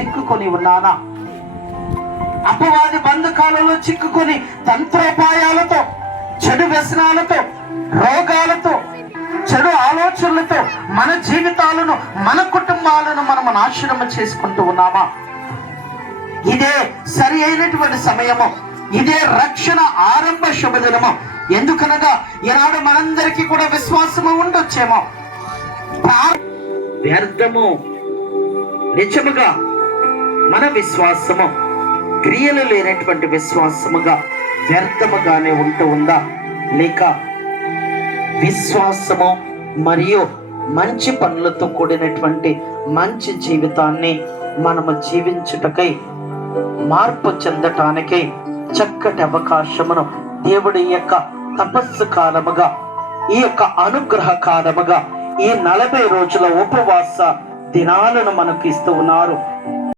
చిక్కుకొని ఉన్నానా? అపవాది బంధకాలలో చిక్కుకొని తంత్రోపాయాలతో, చెడు వ్యసనాలతో, రోగాలతో, చెడు ఆలోచనలతో మన జీవితాలను, మన కుటుంబాలను మనము నాశనం చేసుకుంటూ ఉన్నామా? ఇదే సరి అయినటువంటి సమయము. ఇదే రక్షణ ఆరంభ శుభదినము. ఎందుకనగా ఈనాడు మనందరికీ కూడా విశ్వాసము ఉండొచ్చేమో. వ్యర్థము. నిజముగా మన విశ్వాసము క్రియలు లేనటువంటి విశ్వాసముగా వ్యర్థముగానే ఉంటూ ఉందా? లేక విశ్వాసము మరియు మంచి పనులతో కూడినటువంటి మంచి జీవితాన్ని మనము జీవించుటకై, మార్పు చెందటానికై చక్కటి అవకాశమును దేవుడి యొక్క తపస్సు కాలముగా, ఈ యొక్క అనుగ్రహ కాలముగా, ఈ 40 రోజుల ఉపవాస దినాలను మనకు ఇస్తూ ఉన్నారు.